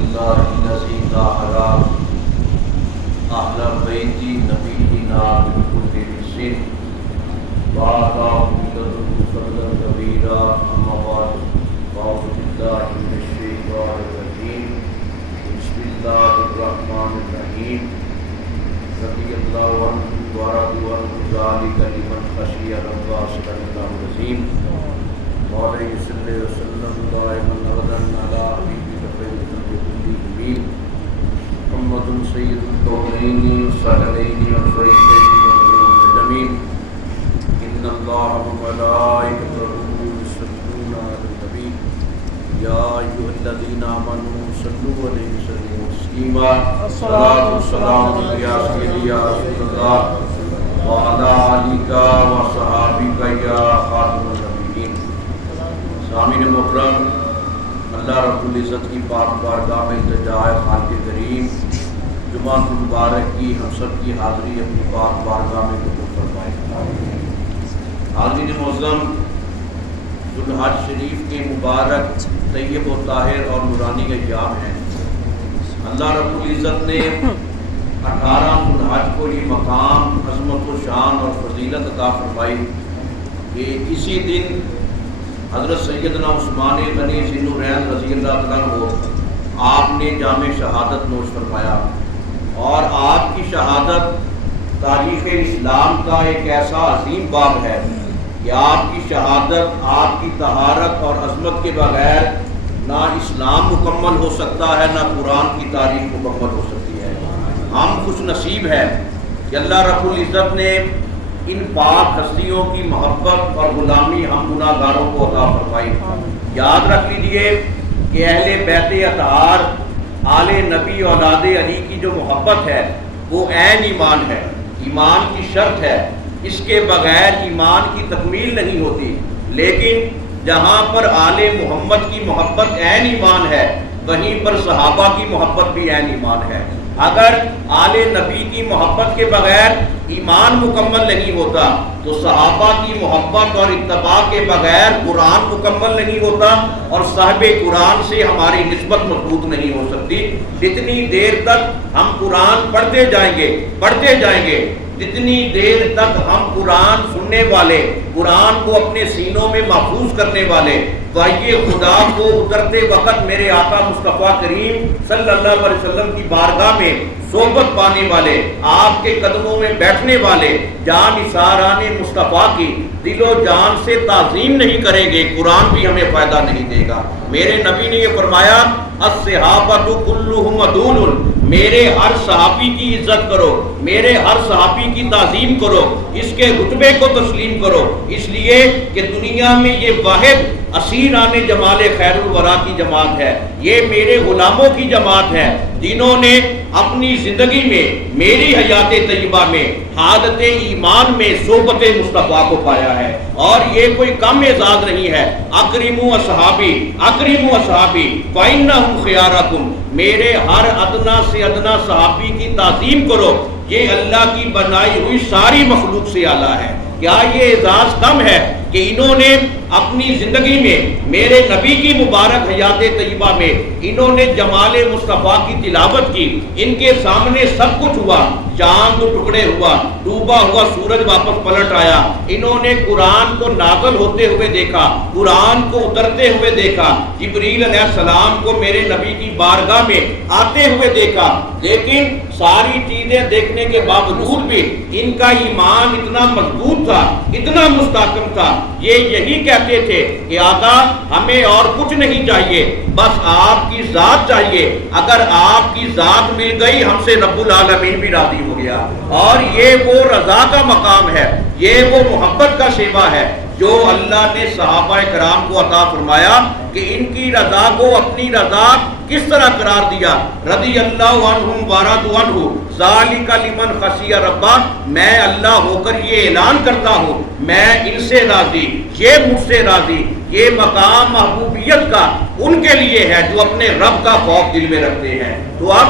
لله الذي طهر أهل بيت نبينا من كل رجس وآتاهم من لدنه فضلا كبيرا. أما بعد فأعوذ بالله من الشيطان الرجيم. بسم الله الرحمن الرحيم. رضي الله عنه ورضوا عنه ذلك لمن خشي ربه. صدق الله العظيم. وعليه صلى وسلم دائما ابدا على حبيبه خير الخلق كلهم محمد سيد الكونين الثقلين والفريقين والمقدمين. ان الله وملائكته يصلون على النبي يا ايها الذين امنوا صلوا عليه وسلموا تسليما. الصلاه والسلام يا سيدي يا رسول الله وعلى آلك وصحابك يا خاتم النبيين. سامعین محترم، اللہ رب العزت کی پاک بارگاہ میں التجا ہے خالق کریم جمعہ المبارک کی ہم سب کی حاضری اپنی پاک بارگاہ میں قبول فرمائے. حاضرین معظم، ذو الحج شریف کے مبارک طیب و طاہر اور نورانی ایام ہیں. اللہ رب العزت نے 18 ذو الحج کو یہ مقام، عظمت و شان اور فضیلت عطا فرمائی کہ اسی دن حضرت سیدنا عثمان غنی ذی النورین رضی اللہ تعالیٰ عنہ آپ نے جام شہادت نوش فرمایا. اور آپ کی شہادت تاریخ اسلام کا ایک ایسا عظیم باب ہے کہ آپ کی شہادت، آپ کی طہارت اور عظمت کے بغیر نہ اسلام مکمل ہو سکتا ہے، نہ قرآن کی تاریخ مکمل ہو سکتی ہے. ہم خوش نصیب ہیں کہ اللہ رب العزت نے ان پاک ہستیوں کی محبت اور غلامی ہم گناہ گاروں کو عطا فرمائی. یاد رکھ لیجئے کہ اہل بیت اطہار، آل نبی اولاد علی کی جو محبت ہے وہ عین ایمان ہے، ایمان کی شرط ہے. اس کے بغیر ایمان کی تکمیل نہیں ہوتی. لیکن جہاں پر آل محمد کی محبت عین ایمان ہے، وہیں پر صحابہ کی محبت بھی عین ایمان ہے. اگر آل نبی کی محبت کے بغیر ایمان مکمل نہیں ہوتا تو صحابہ کی محبت اور اتباع کے بغیر قرآن مکمل نہیں ہوتا اور صاحب قرآن سے ہماری نسبت مضبوط نہیں ہو سکتی. جتنی دیر تک ہم قرآن پڑھتے جائیں گے جتنی دیر تک ہم قرآن سننے والے، قرآن کو اپنے سینوں میں محفوظ کرنے والے، وحی خدا کو اترتے وقت میرے آقا مصطفیٰ کریم صلی اللہ علیہ وسلم کی بارگاہ میں صحبت پانے والے، آپ کے قدموں میں بیٹھنے والے، جان نثاران مصطفیٰ کی دل و جان سے تعظیم نہیں کریں گے، قرآن بھی ہمیں فائدہ نہیں دے گا. میرے نبی نے یہ فرمایا الصحابۃ کلھم عدول، میرے ہر صحابی کی عزت کرو، میرے ہر صحابی کی تعظیم کرو، اس کے رتبے کو تسلیم کرو، اس لیے کہ دنیا میں یہ واحد اسیران جمال خیر الورا کی جماعت ہے، یہ میرے غلاموں کی جماعت ہے جنہوں نے اپنی زندگی میں میری حیات طیبہ میں حالت ایمان میں صحبت مصطفیٰ کو پایا ہے. اور یہ کوئی کم اعزاز نہیں ہے. اکرموا اصحابی فإنہم خیارکم، میرے ہر ادنا سے ادنا صحابی کی تعظیم کرو، یہ اللہ کی بنائی ہوئی ساری مخلوق سے اعلیٰ ہے. کیا یہ اعزاز کم ہے کہ انہوں نے اپنی زندگی میں میرے نبی کی مبارک حیات طیبہ میں انہوں نے جمال مصطفیٰ کی تلاوت کی، ان کے سامنے سب کچھ ہوا، چاند ٹکڑے ہوا، ڈوبا ہوا سورج واپس پلٹ آیا، انہوں نے قرآن کو نازل ہوتے ہوئے دیکھا، قرآن کو اترتے ہوئے دیکھا، جبریل علیہ السلام کو میرے نبی کی بارگاہ میں آتے ہوئے دیکھا. لیکن ساری چیزیں دیکھنے کے باوجود بھی ان کا ایمان اتنا مضبوط تھا، اتنا مستحکم تھا، یہ یہی کہتے تھے کہ آقا ہمیں اور کچھ نہیں چاہیے، بس آپ کی ذات چاہیے. اگر آپ کی ذات مل گئی ہم سے رب العالمین بھی راضی ہو گیا. اور یہ وہ رضا کا مقام ہے، یہ وہ محبت کا شیوا ہے جو اللہ نے صحابہ کرام کو عطا فرمایا کہ ان کی رضا کو اپنی رضا کس طرح قرار دیا. رضی اللہ عنہم ورضوا عنہ ذالک لمن خشی ربہ، میں اللہ ہو کر یہ اعلان کرتا ہوں میں ان سے راضی، یہ مجھ سے راضی. یہ مقام محبوبیت کا ان کے لیے ہے جو اپنے رب کا خوف دل میں رکھتے ہیں. تو اب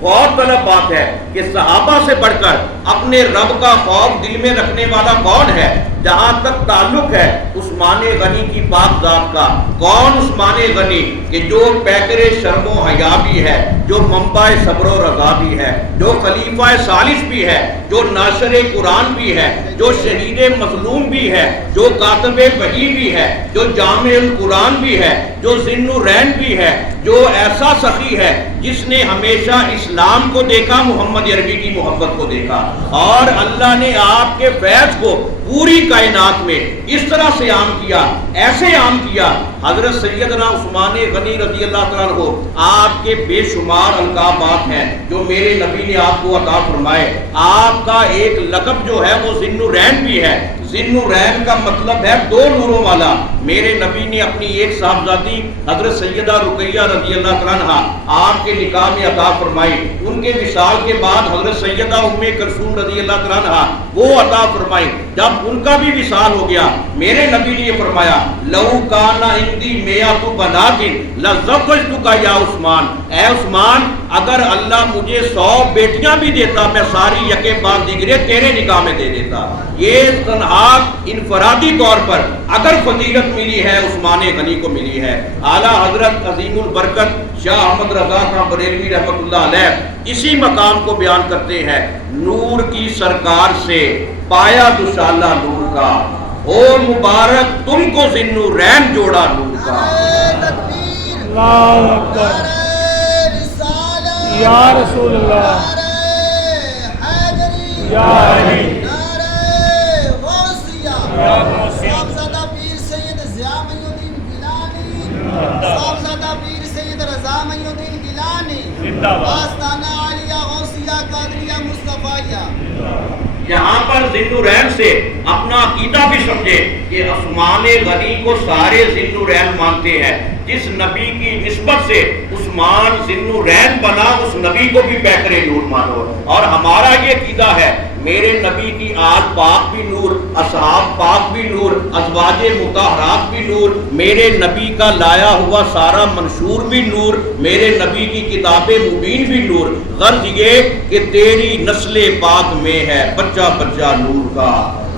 بہت طلب بات ہے کہ صحابہ سے بڑھ کر اپنے رب کا خوف دل میں رکھنے والا کون ہے؟ جہاں تک تعلق ہے اس عثمان غنی کی پاک ذات کا۔ کون عثمان غنی کہ جو پیکر شرم و حیا بھی ہے، جو منبع صبر و رضا بھی ہے، جو خلیفہ ثالث بھی ہے، جو ناشر قرآن بھی ہے، جو شہید مظلوم بھی ہے، جو کاتب وحی بھی ہے، جو جامع القرآن بھی ہے، جو ذی النورین بھی ہے، جو ایسا سخی ہے جس نے ہمیشہ اسلام کو دیکھا، محمد عربی کی محبت کو دیکھا، اور اللہ نے آپ کے فیض کو پوری کائنات میں اس طرح سے عام کیا، ایسے عام کیا۔ حضرت سیدنا عثمان غنی رضی اللہ تعالیٰ عنہ، آپ کے بے شمار القابات ہیں جو میرے نبی نے آپ کو عطا فرمائے۔ آپ کا ایک لقب جو ہے وہ ذی النورین بھی ہے۔ ذی النورین کا مطلب ہے دو نوروں والا۔ میرے نبی نے اپنی ایک صاحبزادی حضرت سیدہ رقیہ رضی اللہ تعالیٰ عنہ آپ کے نکاح میں عطا فرمائی۔ ان کے وصال کے بعد حضرت سیدہ ام کلثوم رضی اللہ تعالیٰ عنہ وہ عطا فرمائی۔ جب ان کا بھی وصال ہو گیا، میرے نبی نے یہ فرمایا، لو کان عندی میات بنات لزوجتک یا عثمان، اے عثمان اگر اللہ مجھے 100 بیٹیاں بھی دیتا میں ساری یکے بعد دیگرے تیرے نکاح میں دے دیتا۔ یہ تنہا انفرادی طور پر اگر فضیلت ملی ہے عثمان غنی کو ملی ہے۔ اعلیٰ حضرت عظیم البرکت شاہ احمد رضا خان بریلوی رحمۃ اللہ علیہ اسی مقام کو بیان کرتے ہیں، نور کی سرکار سے پایا دشالہ نور کا، ہو مبارک تم کو ذی النورین جوڑا نور کا۔ اللہ اکبر یا رسول اللہ یا علی صاحبزادہ پیر سید ضیاء معین الدین گیلانی، صاحبزادہ پیر سید رضا معین الدین گیلانی، آستانہ عالیہ غوثیہ قادریہ مصطفیہ۔ یہاں پر ذی النورین سے اپنا عقیدہ بھی سمجھے کہ عثمان غنی کو سارے ذی النورین مانتے ہیں۔ جس نبی کی نسبت سے عثمان ذی النورین بنا، اس نبی کو بھی پیکر نور مانو۔ اور ہمارا یہ عقیدہ ہے، میرے نبی کی آل پاک بھی نور، اصحاب پاک بھی نور، ازواج مطہرات بھی نور، میرے نبی کا لایا ہوا سارا منشور بھی نور، میرے نبی کی کتاب مبین بھی نور۔ غرض یہ کہ تیری نسل پاک میں ہے بچہ بچہ نور کا،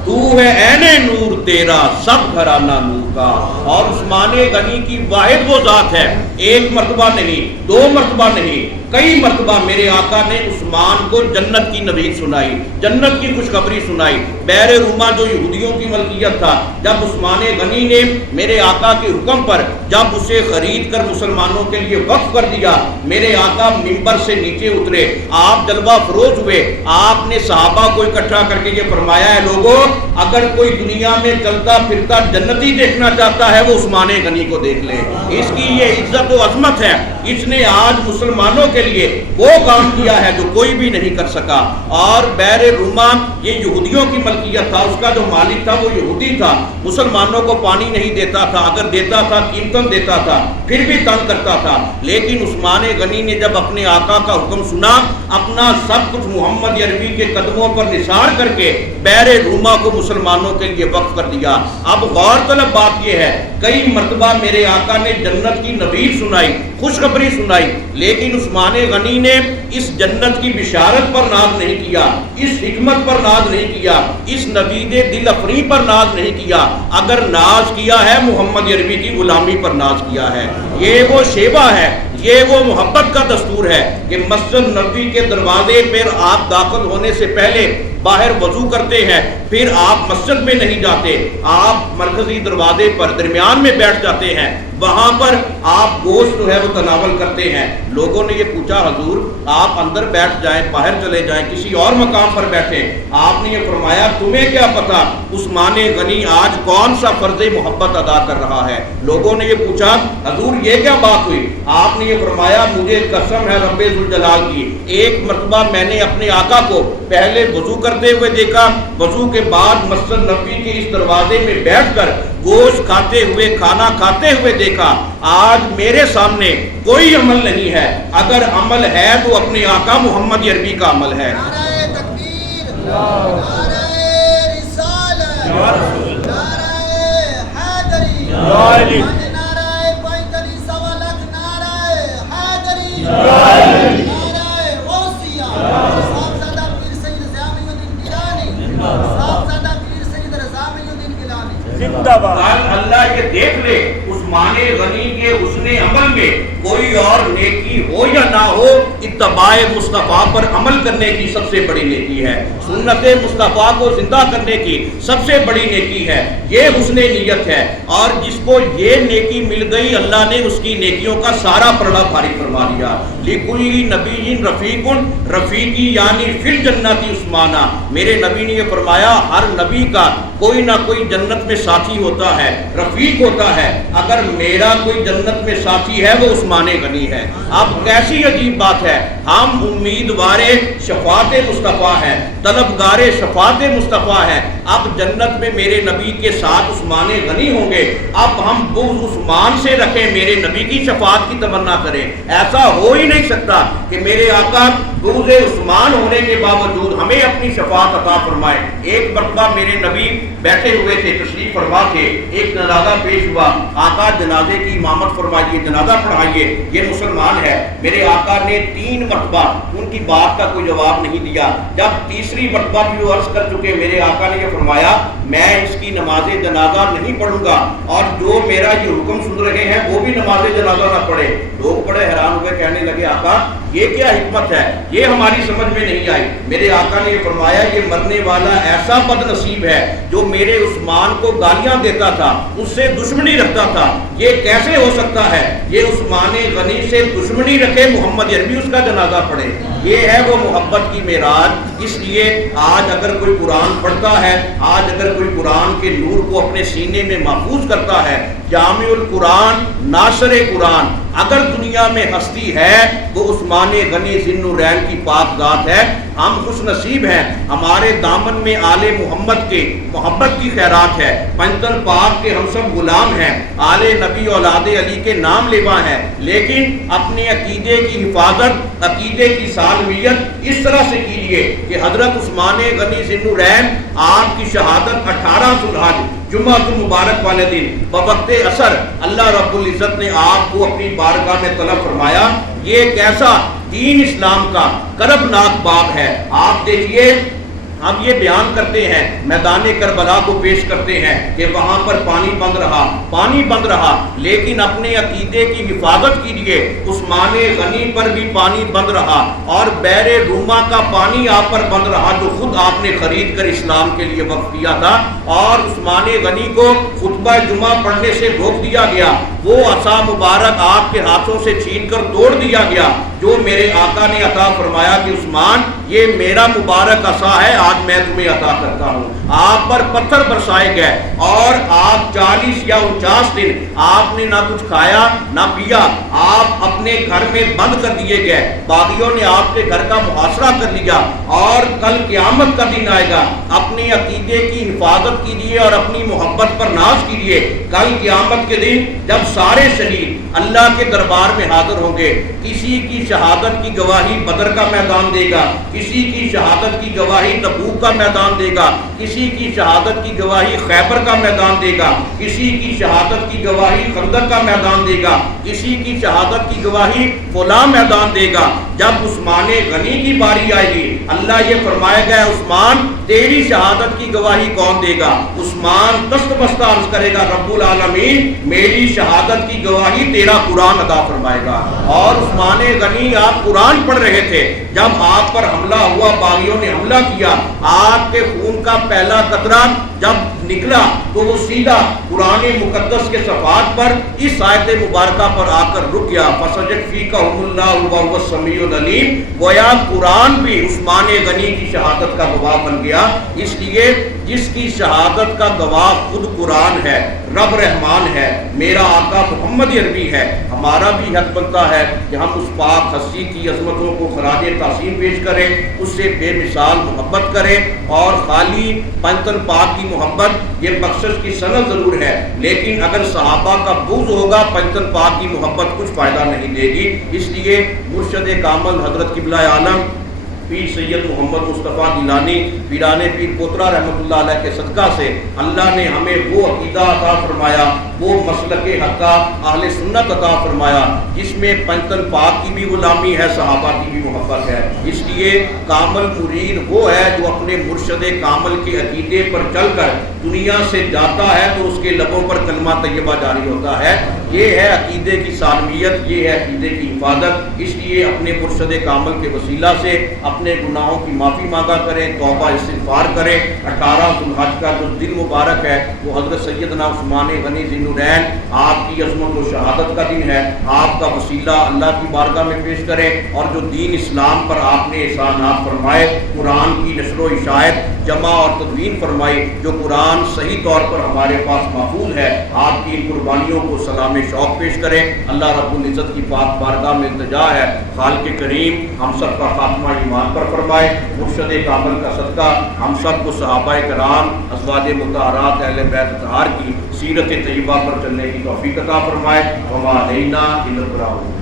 تو ہے عین نور تیرا سب گھرانہ نور کا۔ اور عثمان غنی کی واحد وہ ذات ہے، ایک مرتبہ نہیں، 2 مرتبہ نہیں، کئی مرتبہ میرے آقا نے عثمان کو جنت کی نوید سنائی، جنت کی خوشخبری سنائی۔ بحر روما جو یہودیوں کی ملکیت تھا، جب عثمان غنی نے میرے آقا کے حکم پر جب اسے خرید کر مسلمانوں کے لیے وقف کر دیا، میرے آقا منبر سے نیچے اترے، آپ جلوہ فروز ہوئے، آپ نے صحابہ کو اکٹھا کر کے یہ فرمایا ہے، لوگوں اگر کوئی دنیا میں چلتا پھرتا جنتی دیکھنا چاہتا ہے وہ عثمان غنی کو دیکھ لے، اس کی یہ عزت و عظمت ہے، اس نے آج مسلمانوں کے لیے وہ کام کیا ہے جو کوئی بھی نہیں کر سکا۔ اور بحر روما یہ یہودیوں کی ملکیت تھا، اس کا جو مالک تھا وہ یہودی تھا، مسلمانوں کو پانی نہیں دیتا تھا، اگر دیتا تھا قیمتاً دیتا تھا، پھر بھی تنگ کرتا تھا۔ لیکن عثمان غنی نے جب اپنے آقا کا حکم سنا، اپنا سب کچھ محمد عربی کے قدموں پر نثار کر کے بحر روما کو مسلمانوں کے لیے وقف کر دیا۔ اب غور طلب بات یہ ہے، کئی مرتبہ میرے آقا نے جنت کی نوید سنائی، خوشخبری سنائی، لیکن عثمان غنی نے اس جنت کی بشارت پر ناز نہیں کیا، اس حکمت پر ناز نہیں کیا، اس نوید دل افری پر ناز نہیں کیا۔ اگر ناز کیا ہے محمد عربی کی غلامی پر ناز کیا ہے۔ یہ وہ شیبہ ہے، یہ وہ محبت کا دستور ہے کہ مسجد نبوی کے دروازے پر آپ داخل ہونے سے پہلے باہر وضو کرتے ہیں، پھر آپ مسجد میں نہیں جاتے، آپ مرکزی دروازے پر درمیان میں بیٹھ جاتے ہیں، وہاں پر آپ گوشت جو ہے وہ تناول کرتے ہیں۔ لوگوں نے یہ پوچھا، حضور آپ اندر بیٹھ جائیں، باہر چلے جائیں، کسی اور مقام پر بیٹھیں۔ آپ نے یہ فرمایا، تمہیں کیا پتا عثمان غنی آج کون سا فرض محبت ادا کر رہا ہے۔ لوگوں نے یہ پوچھا، حضور یہ کیا بات ہوئی؟ آپ نے یہ فرمایا، مجھے قسم ہے رب ذوالجلال کی، ایک مرتبہ میں نے اپنے آقا کو پہلے وضو کرتے ہوئے دیکھا، وضو کے بعد مسجد نبوی کے اس دروازے میں بیٹھ کر گوشت کھاتے ہوئے، کھانا کھاتے ہوئے دیکھا۔ آج میرے سامنے کوئی عمل نہیں ہے، اگر عمل ہے تو اپنے آقا محمد عربی کا عمل ہے۔ نعرہ تکبیر، نعرہ رسالت، نعرہ حیدری، نعرہ پیدری سوا لکھ، نعرہ حیدری، نعرہ غوثیہ، صاحبزادہ پیر سید ضیاء معین الدین گیلانی، صاحبزادہ پیر سید رضا معین الدین گیلانی۔ زندہ باد۔ حسن عمل میں کوئی اور نیکی ہو یا نہ ہو، اتباع مصطفیٰ پر عمل کرنے کی سب سے بڑی نیکی ہے، سنت مصطفیٰ کو زندہ کرنے کی سب سے بڑی نیکی ہے، یہ حسن نیت ہے۔ اور جس کو یہ نیکی مل گئی، اللہ نے اس کی نیکیوں کا سارا پلڑا بھاری فرما دیا۔ لِكُلِّ نَبِيٍّ رَفِيقٌ، رفیقی یعنی فی الجنت عثمانہ، میرے نبی نے یہ فرمایا ہر نبی کا کوئی نہ کوئی جنت میں ساتھی ہوتا ہے، رفیق ہوتا ہے۔ اگر میرا کوئی جنت میں ساتھی ہے وہ عثمان غنی ہے۔ اب کیسی عجیب بات ہے، ہم امیدوار شفاعت مصطفیٰ ہیں، طلبگار شفاعت مصطفیٰ ہیں، اب جنت میں میرے نبی کے ساتھ عثمان غنی ہوں گے، اب ہم بغض عثمان سے رکھیں، میرے نبی کی شفاعت کی تمنا کریں؟ ایسا ہو ہی نہیں سکتا کہ میرے آقا بغض عثمان ہونے کے باوجود ہمیں اپنی شفاعت عطا فرمائے۔ ایک مرتبہ میرے نبی بیٹھے ہوئے تھے، تشریف فرما تھے، ایک جنازہ پیش ہوا، آقا جنازے کی امامت فرمائیے، جنازہ پڑھائیے، یہ مسلمان ہے۔ میرے آقا نے 3 مرتبہ ان کی بات کا کوئی جواب نہیں دیا۔ جب تیسری مرتبہ بھی وہ عرض کر چکے، میرے آقا نے یہ فرمایا میں اس کی نماز جنازہ نہیں پڑھوں گا، اور جو میرا یہ حکم سن رہے ہیں وہ بھی نماز جنازہ نہ پڑھے۔ لوگ بڑے حیران ہوئے، کہنے لگے آقا یہ کیا حکمت ہے، یہ ہماری سمجھ میں نہیں آئی۔ میرے آقا نے یہ فرمایا یہ مرنے والا ایسا بد نصیب ہے جو میرے عثمان کو گالیاں دیتا تھا، اس سے دشمنی رکھتا تھا، یہ کیسے ہو سکتا ہے یہ عثمان غنی سے دشمنی رکھے، محمد عربی اس کا جنازہ پڑھے؟ یہ ہے وہ محبت کی معراج۔ اس لیے آج اگر کوئی قرآن پڑھتا ہے، آج اگر کوئی قرآن کے نور کو اپنے سینے میں محفوظ کرتا ہے، جامع القرآن، ناصر قرآن، اگر دنیا میں ہستی ہے وہ عثمان غنی ذی النورین کی پاک ذات ہے۔ ہم خوش نصیب ہیں، ہمارے دامن میں آل محمد کے محبت کی خیرات ہے، پنجتن پاک کے ہم سب غلام ہیں، آل نبی اولاد علی کے نام لیوا ہیں، لیکن اپنے عقیدے کی حفاظت، عقیدے کی سالمیت اس طرح سے کیجیے کہ حضرت عثمان غنی ذی النورین آپ کی شہادت 18 ذوالحج جمعہ المبارک والے دن بوقت عصر اللہ رب العزت نے آپ کو اپنی بارگاہ میں طلب فرمایا۔ یہ کیسا دین اسلام کا کربناک باب ہے۔ آپ دیکھیے ہم یہ بیان کرتے ہیں، میدان کربلا کو پیش کرتے ہیں کہ وہاں پر پانی بند رہا، لیکن اپنے عقیدے کی حفاظت کیجیے عثمان غنی پر بھی پانی بند رہا، اور بحر روما کا پانی آپ پر بند رہا جو خود آپ نے خرید کر اسلام کے لیے وقف کیا تھا، اور عثمان غنی کو خطبہ جمعہ پڑھنے سے روک دیا گیا، وہ عصا مبارک آپ کے ہاتھوں سے چھین کر توڑ دیا گیا جو میرے آقا نے عطا فرمایا کہ عثمان یہ میرا مبارک عصا ہے، آج میں تمہیں عطا کرتا ہوں۔ آپ پر پتھر برسائے گئے اور آپ 40 یا 49 دن آپ نے نہ کچھ کھایا نہ پیا، آپ اپنے گھر میں بند کر دیے گئے، باغیوں نے آپ کے گھر کا محاصرہ کر لیا، اور کل قیامت کا دن آئے گا، اپنے عقیدے کی حفاظت کیجیے اور اپنی محبت پر ناز کیجیے۔ کل قیامت کے دن جب سارے شہید اللہ کے دربار میں حاضر ہوں گے، کسی کی شہادت کی گواہی بدر کا میدان دے گا، کسی کی شہادت کی گواہی تبوک کا میدان دے گا، کسی کی شہادت کی گواہی خیبر کا میدان دے گا، کسی کی شہادت کی گواہی خندق کا میدان دے گا، کسی کی شہادت کی گواہی فلاں میدان دے گا۔ جب عثمان غنی کی باری آئے گی، اللہ یہ فرمائے گا عثمان تیری شہادت کی گواہی کون دے گا؟ عثمان دست بستہ عرض کرے گا رب العالمین میری شہادت کی گواہی تیرا قرآن ادا فرمائے گا۔ اور عثمان غنی آپ قرآن پڑھ رہے تھے، جب آپ پر حملہ ہوا، باغیوں نے حملہ کیا، آپ کے خون کا پہلا قطرہ جب نکلا تو وہ سیدھا قرآن مقدس کے صفحات پر اس آیت مبارکہ پر آ کر رک گیا، فَسَجَدَ فِيكَهُمُ اللَّهُ وَهُوَ السَّمِيعُ الْعَلِيمُ۔ گویا قرآن بھی عثمان غنی کی شہادت کا گواہ بن گیا۔ اس لیے جس کی شہادت کا گواہ خود قرآن ہے، رب رحمان ہے، میرا آقا محمد عربی ہے، ہمارا بھی حق بنتا ہے کہ ہم اس پاک ہستی کی عظمتوں کو خراج تحسین پیش کریں، اس سے بے مثال محبت کریں، اور خالی پنجتن پاک کی محبت یہ بخشش کی سند ضرور ہے، لیکن اگر صحابہ کا بغض ہوگا پنجتن پاک کی محبت کچھ فائدہ نہیں دے گی۔ اس لیے مرشد کامل حضرت قبلہ عالم پیر سید محمد مصطفیٰ گیلانی پیران پیر پوترا رحمۃ اللہ علیہ کے صدقہ سے اللہ نے ہمیں وہ عقیدہ عطا فرمایا وہ مسلک حق کا اہل سنت عطا فرمایا جس میں پنجتن پاک کی بھی غلامی ہے، صحابہ کی بھی محبت ہے۔ اس لیے کامل مرید وہ ہے جو اپنے مرشد کامل کے عقیدے پر چل کر دنیا سے جاتا ہے تو اس کے لبوں پر کلمہ طیبہ جاری ہوتا ہے۔ یہ ہے عقیدے کی سالمیت، یہ ہے عقیدے کی حفاظت۔ اس لیے اپنے مرشد کامل کے وسیلہ سے اپنے گناہوں کی معافی مانگا کریں، توبہ استغفار کریں۔ 18 ذو الحج کا جو دن مبارک ہے وہ حضرت سیدنا عثمان غنی ذی النورین آپ کی عظمت و شہادت کا دن ہے۔ آپ کا وسیلہ اللہ کی بارگاہ میں پیش کریں، اور جو دین اسلام پر آپ نے احسانات فرمائے، قرآن کی نشر و اشاعت، جمع اور تدوین فرمائی، جو قرآن صحیح طور پر ہمارے پاس محفوظ ہے، آپ کی ان قربانیوں کو سلام شوق پیش کریں۔ اللہ رب العزت کی پاک بارگاہ میں التجا ہے خالق کریم ہم سب کا خاتمہ ایمان پر فرمائے، مرشد کامل کا صدقہ ہم سب کو صحابہ کرام، ازواج مطہرات، اہل بیت اطہار کی سیرت طیبہ پر چلنے کی توفیق عطا فرمائے۔ وما علینا الا البلاغ۔